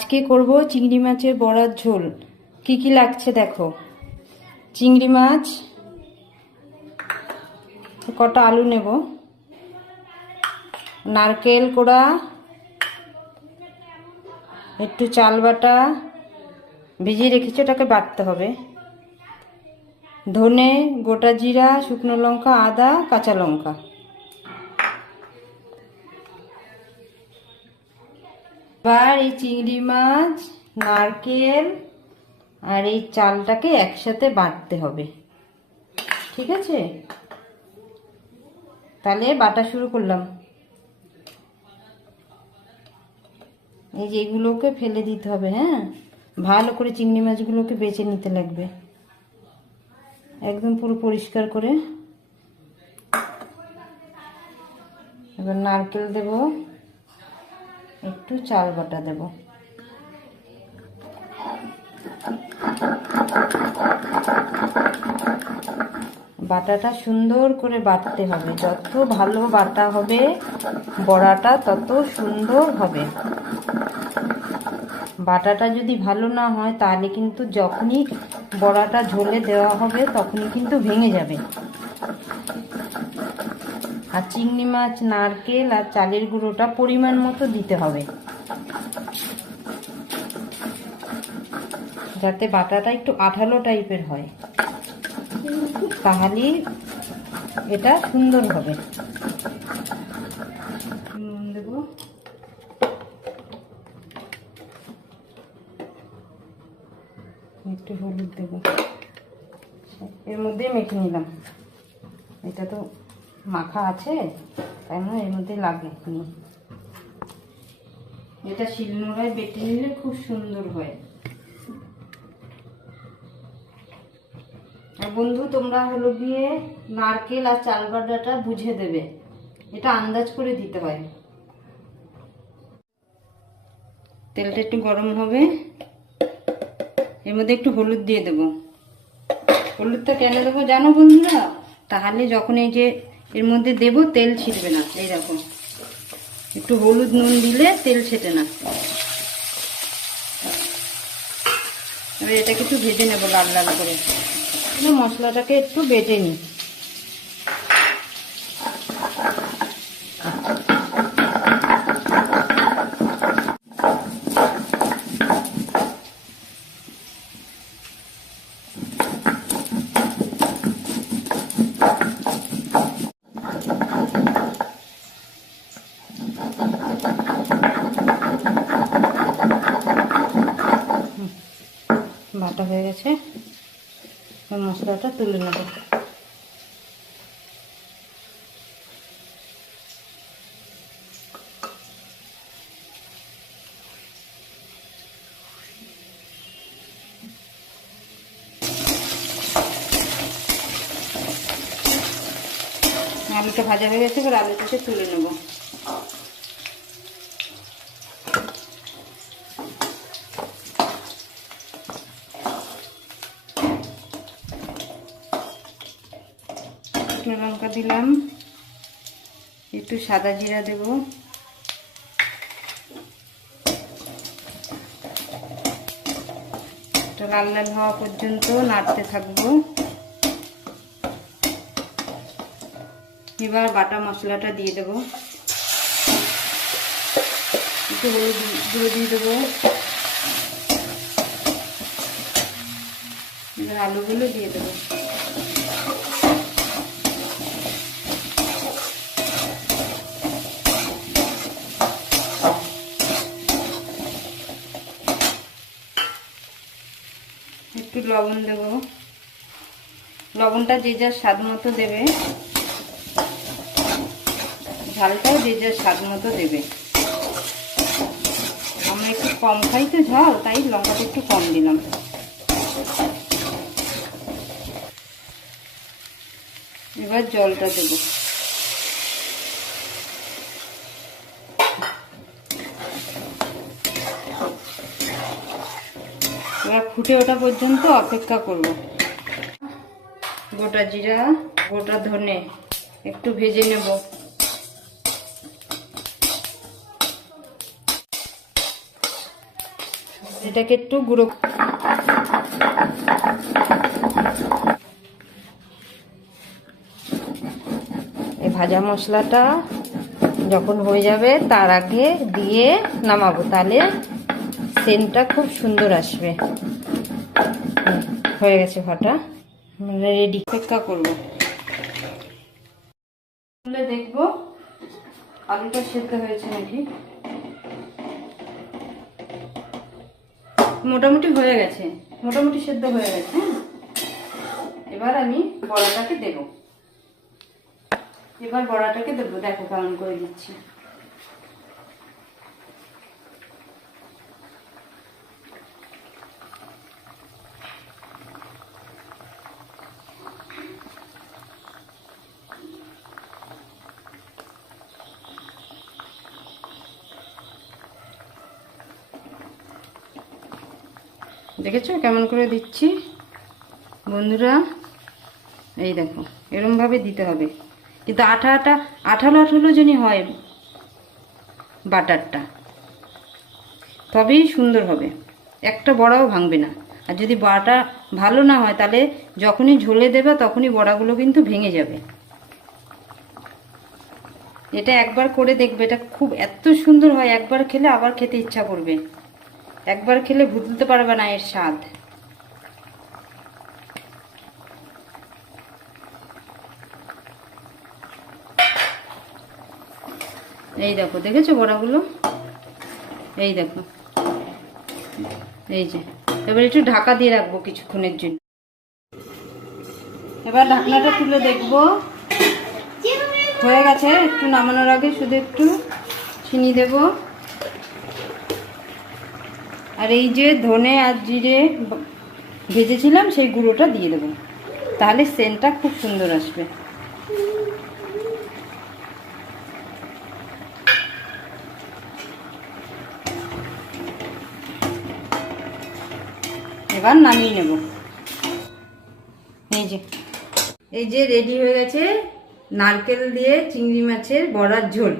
আজকে করব চিংড়ি মাছের বড়ার ঝোল। কি কি লাগছে দেখো। চিংড়ি মাছ, কটা আলু নেব, নারকেল কোড়া, একটু চাল বাটা ভিজিয়ে রেখেছি, ওটাকে বাটতে হবে, ধনে, গোটা জিরা, শুকনো লঙ্কা, আদা, কাঁচা লঙ্কা। এবার এই চিংড়ি মাছ, নারকেল আর এই চালটাকে একসাথে বাটতে হবে, ঠিক আছে? তাহলে বাটা শুরু করলাম। এই যে এগুলোকে ফেলে দিতে হবে, হ্যাঁ, ভালো করে চিংড়ি মাছগুলোকে বেছে নিতে লাগবে, একদম পুরো পরিষ্কার করে। এবার নারকেল দেব, একটু চাল বাটা দেব, বাটাটা সুন্দর করে বাটতে হবে। যত ভালো বাটা হবে বড়াটা তত সুন্দর হবে। বাটাটা যদি ভালো না হয় তাহলে কিন্তু যখনই বড়াটা ঝোলে দেওয়া হবে তখনই কিন্তু ভেঙে যাবে। আর চিংড়ি মাছ, নারকেল আর চালের গুঁড়োটা পরিমাণ মতো দিতে হবে, যাতে বাটাটা একটু আঠালো টাইপের হয়, তাহলে এটা সুন্দর হবে। নুন দেব, একটু হলুদ দেব, এর মধ্যে মেখে নিলাম। এটা তো মাখা আছে তাই না, এর মধ্যে লাগে নি। এটা শিলনোড়ায় বেটে নিলে খুব সুন্দর হয়। আর বন্ধু, তোমরা হলো গিয়ে নারকেল আর চাল বাটাটা বুঝে দেবে, এটা আন্দাজ করে দিতে হয়। তেলটা একটু গরম হবে, এর মধ্যে একটু হলুদ দিয়ে দেবো। হলুদটা কেন দেবো জানো বন্ধুরা? তাহলে যখন এই যে এর মধ্যে দেব তেল ছিটবে না। এই দেখো, একটু হলুদ নুন দিলে তেল ছেটে না। এবার এটাকে একটু ভেজে নেবো লাল লাল করে। মশলাটাকে একটু বেটে নিই। বাটা হয়ে গেছে, মশলাটা তুলে নেব। আলুটা ভাজা হয়ে গেছে, এবার আলুটাকে তুলে নেব। শুকনো লঙ্কা দিলাম, একটু সাদা জিরা দেব, এটা লাল লাল হওয়া পর্যন্ত নাড়তে থাকবো। এবার বাটা মশলাটা দিয়ে দেব, একটু হলুদ গুঁড়ো দিয়ে দেবো, এবার আলুগুলো দিয়ে দেবো। একটু লবণ দেব, লবণটা যে যার স্বাদ মতো দেবে, ঝালটাও যে যার স্বাদ মতো দেবে। আমরা একটু কম খাই তো ঝাল, তাই লঙ্কাটা একটু কম দিলাম। এবার জলটা দেব, এবার ফুটে ওঠা পর্যন্ত অপেক্ষা করব। গোটা জিরা, গোটা ধনে একটু ভেজে নেব। এটাকে একটু গুঁড়ো এই ভাজা মশলাটা যখন হয়ে যাবে তার আগে দিয়ে নামাবো, তাহলে সেন্টটা খুব সুন্দর আসবে। হয়ে গেছে ভাটা, রেডি। অপেক্ষা করবো, দেখবো আলুটা সেদ্ধ হয়েছে নাকি। মোটামুটি হয়ে গেছে, মোটামুটি সেদ্ধ হয়ে গেছে। এবার আমি বড়াটাকে দেব, দেখো কেমন করে দিচ্ছি। দেখেছো কেমন করে দিচ্ছি বন্ধুরা? এই দেখো এরকম ভাবে দিতে হবে, কিন্তু আঠালো যেন হয় বাটারটা, তবেই সুন্দর হবে, একটা বড়াও ভাঙবে না। আর যদি বড়াটা ভালো না হয় তাহলে যখনই ঝোলে দেবে তখনই বড়াগুলো কিন্তু ভেঙে যাবে। এটা একবার করে দেখবে, এটা খুব এত সুন্দর হয়, একবার খেলে আবার খেতে ইচ্ছা করবে, একবার খেলে ভুলতে পারবে না এর স্বাদ। এই দেখো, দেখেছো বড়াগুলো? এই দেখো, এই যে। এবার একটু ঢাকা দিয়ে রাখবো কিছুক্ষণের জন্য। এবার ঢাকনাটা তুলে দেখবো হয়ে গেছে। একটু নামানোর আগে শুধু একটু চিনি দেব, আর এই যে ধনে আর জিরে ভেজেছিলাম সেই গুঁড়োটা দিয়ে দেবো, তাহলে সেন্টটা খুব সুন্দর আসবে। এবার নামিয়ে নেব। এই যে রেডি হয়ে গেছে নারকেল দিয়ে চিংড়ি মাছের বড়ার ঝোল।